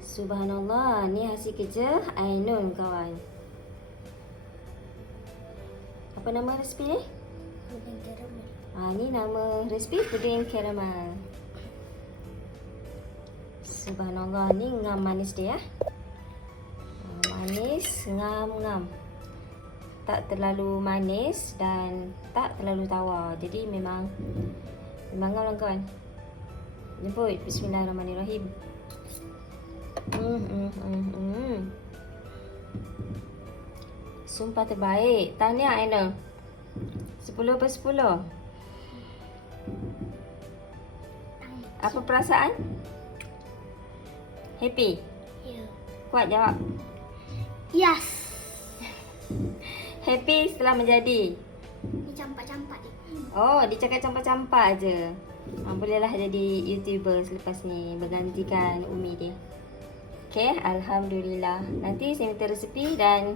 Subhanallah, ni hasil kerja Ainun kawan. Apa nama resipi ni? Puding karamel. Ni nama resipi puding karamel. Subhanallah, ni ngam manis dia. Manis, ngam-ngam. Tak terlalu manis dan tak terlalu tawar. Jadi memang ngam lah kawan. Jemput. Bismillahirrahmanirrahim. Sumpah terbaik. Tahniah Ainul. 10/10. Apa perasaan? Happy? Ya. Kuat jawab. Yes. Happy setelah menjadi. Ni campak-campak je. Oh, dia cakap campak-campak je. Bolehlah jadi YouTuber selepas ni, bergantikan Umi dia. Okay, Alhamdulillah. Nanti saya minta resepi dan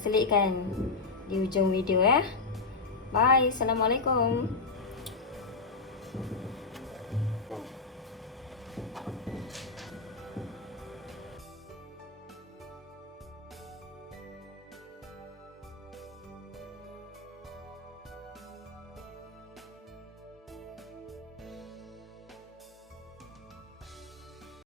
selitkan di ujung video ya. Bye. Assalamualaikum.